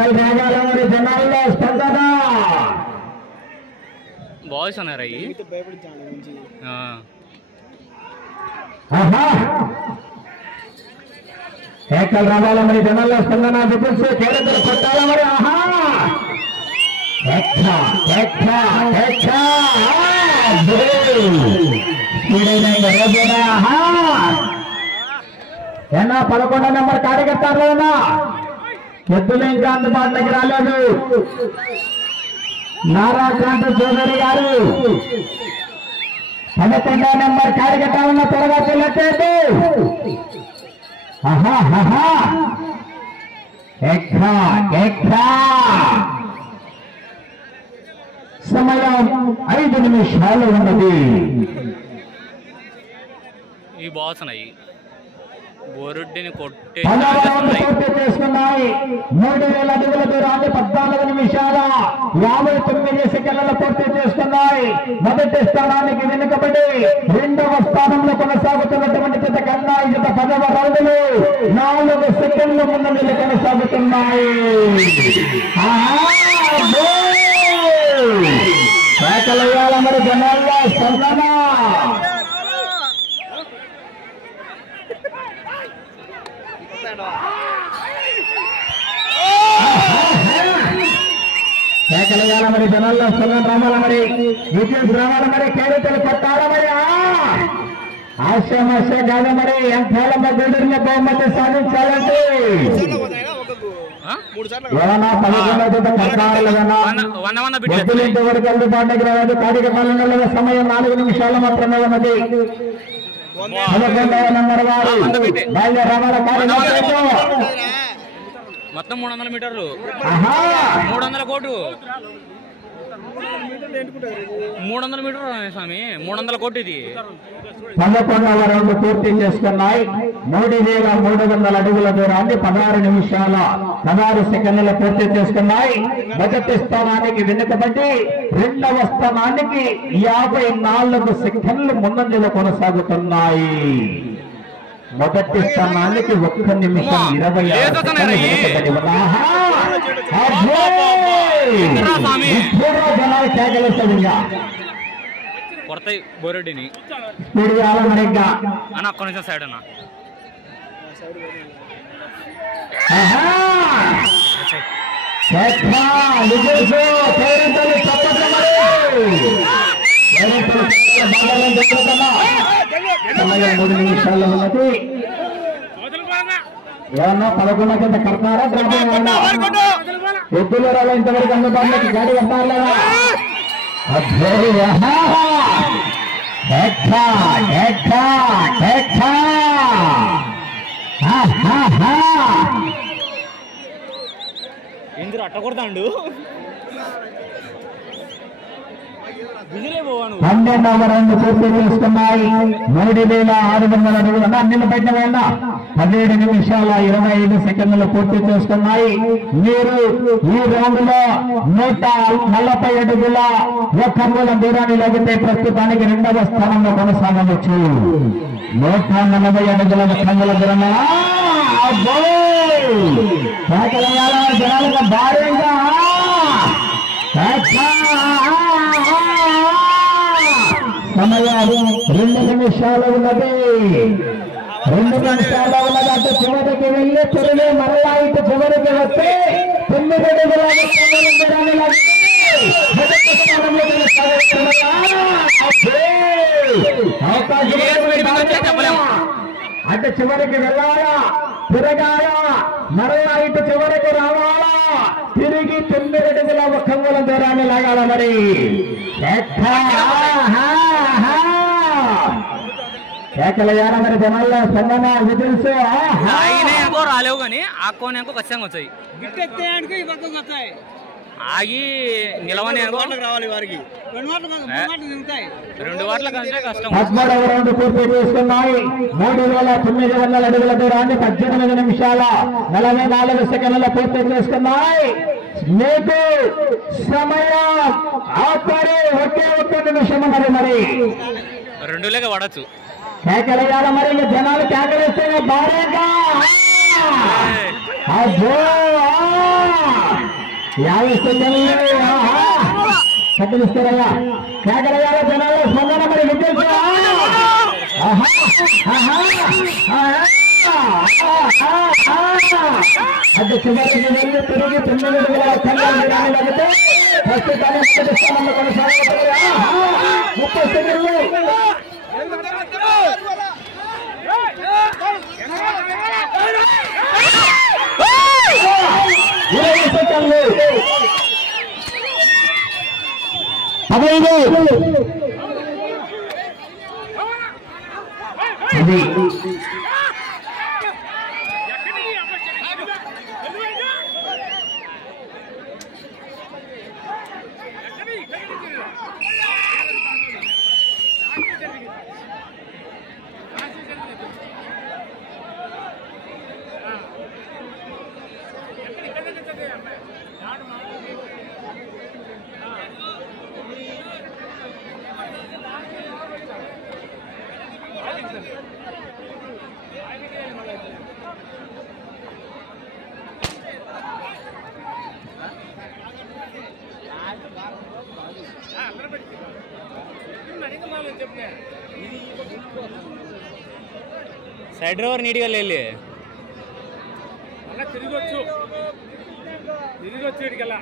కేకలు రాగాల మరి జనాల్లో స్పందన. బాయ్స్ అన్నారా కేకలు రావాల మరి జనాల్లో స్పందన. విజిల్స్ కేరళలు కొట్టాల మరి. ఆహా ఏనా 11వ నెంబర్ కార్యకర్తలు ఎద్దులు ఇంకా అందుబాటులోకి రాలేదు. నారా కాంత చౌదరి గారు 11వ నెంబర్ కార్యకర్తలను త్వరగా చెల్లట్లేదు. సమయం 5 నిమిషాలు ఉన్నది. ఈ బాస్ అన్నాయి బోరుడ్డిని కొట్టే చేసుకున్నాయి. 3000 అడుగుల దూరాన్ని 14 నిమిషాల 59 సెకండ్లలో పూర్తి చేసుకున్నాయి. మొదటి స్థానానికి వెనుకబడి 2వ స్థానంలో కొనసాగుతున్నటువంటి జత కన్నా ఈ జత 10వ రౌండ్లు 4 సెకండ్ల ముందంజలో కొనసాగుతున్నాయి. కేకలయ్యాల మరి జనాల్లో స్పందన. కేకలయ్యాల మరి జనాల్లో స్పందన రావాల మరి. విద్యుత్ రావాల మరి. కేరళలు కొట్టాల మరి. ఆశయం కాదు మరి. ఎంతకాల మధ్య బహుమతి సాధించాలంటే వరకు అందుబాటులోకి రావాలి. కార్యక్రమాలలో సమయం 4 నిమిషాలు మాత్రమే ఉన్నది. 11వ నెంబర్ వారు బయలుదేరాల కార్యక్రమం మొత్తం 300 మీటర్లు 300 కోటు 300 మీటర్లు స్వామి 300 కోటు. ఇది 11వ రౌండ్ పూర్తి చేసుకున్నాయి. 3300 అడుగుల దూరాన్ని 16 నిమిషాల 16 సెకండ్ల పూర్తి చేసుకున్నాయి. మొదటి స్థానానికి వెనుకబడి 2వ స్థానానికి 54 సెకండ్లు ముందంజలో కొనసాగుతున్నాయి. మొదటి స్థానానికి 1 నిమిషం 26 జనాలు కేకలేస్తాడు. కొడతాయి బోరెడ్డిని అన్న. ఒక్క నిమిషం సైడ్ అన్న. సమయం 3 నిమిషాల్లో ఉన్నది. ఏమన్నా 11 కింద కడతారా? ఎద్దుల రాళ్ళ ఇంతవరకు అందుబాటులోకి గాడి కడతారా? ఇందులో అట్టకూడదండు. 12వ రౌండ్ పూర్తి చేసుకున్నాయి. 3600 అడుగులు అన్నిళ్ళు పెట్టిన వేళ 17 నిమిషాల 25 సెకండ్లు పూర్తి చేసుకున్నాయి. మీరు ఈ రౌండ్ లో 140 అడుగుల 1 అంగుళం దూరాన్ని లాగితే ప్రస్తుతానికి 2వ స్థానంలో కొనసాగవచ్చు. 140 అడుగుల 1 అంగుళం దూరం జనాలుగా భారీగా సమయం 2 నిమిషాలు ఉన్నది. 2 నిమిషాలు ఉన్నది. అంటే చివరికి వెళ్ళి తిరిగి మరలా ఇటు చివరికి వస్తే 9 అడుగుల అంటే చివరికి వెళ్ళాలా, తిరగాలా, మరలా ఇటు చివరికి రావాలా, తిరిగి 9 అడుగుల 1 అంగుళం దూరాన్ని లాగాల. మరి కేకలయ్యారా మరి జనాల్లో స్పందన. విజిల్స్ రాలేవు కానీ ఆకోనేకో ఖచ్చితంగా వచ్చాయి. ఆగి నిలవని రావాలి వారికి 2 వాట్ల కంటే కష్టం. 13వ రౌండ్ పూర్తి చేసుకున్నాయి. 3900 అడుగుల దూరాన్ని 18 నిమిషాల 44 సెకండ్ల పూర్తి చేసుకున్నాయి. మీకు సమయం ఆఖరి ఒకే 1 నిమిషం మరి. 2 లేక పడచ్చు. కేకలయ్యాల మరి. జనాలు కేకలేస్తే భారీగా 50 సెకండ్లు కట్టిస్తారయ్యా కేకరయ్యాల జనాల్లో స్పందన మరి విద్యుత్ అది చివరికి వెళ్ళి తిరిగి 9 అడుగుల కళ్యాణ రానిలాగితే ప్రస్తుతాన్ని మొదటి స్థానంలో కొనసాగుతారు 30 సెకండ్లు 20 సెకండ్లు 15 సైడ్ డ్రైవర్ నీట్గా వెళ్ళి తిరగొచ్చు ఇటుకెళ్ళ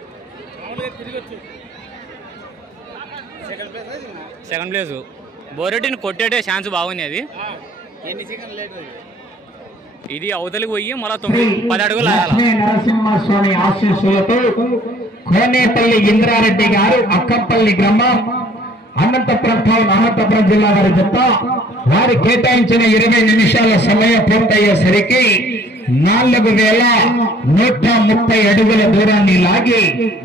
మామూలుగా తిరగొచ్చు. సెకండ్ ప్లేస్ బోరెడ్డిని కొట్టేటే ఛాన్స్ బాగుంది. అది ఎన్ని సెకండ్ లేట్ ఇది అవతలికి పోయి మళ్ళీ 10 అడుగులు నరసింహస్వామి ఆశీస్సులతో కోనేపల్లి ఇంద్రారెడ్డి గారు అక్కంపల్లి గ్రామం అనంతపురం టౌన్ అనంతపురం జిల్లా వారి జత వారు కేటాయించిన 20 నిమిషాల సమయం పూర్తయ్యేసరికి 4130 అడుగుల దూరాన్ని లాగి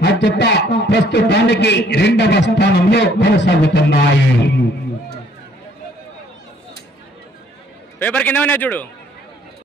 ఆ జత ప్రస్తుతానికి 2వ స్థానంలో కొనసాగుతున్నాయి. పేపర్ కింద చూడు.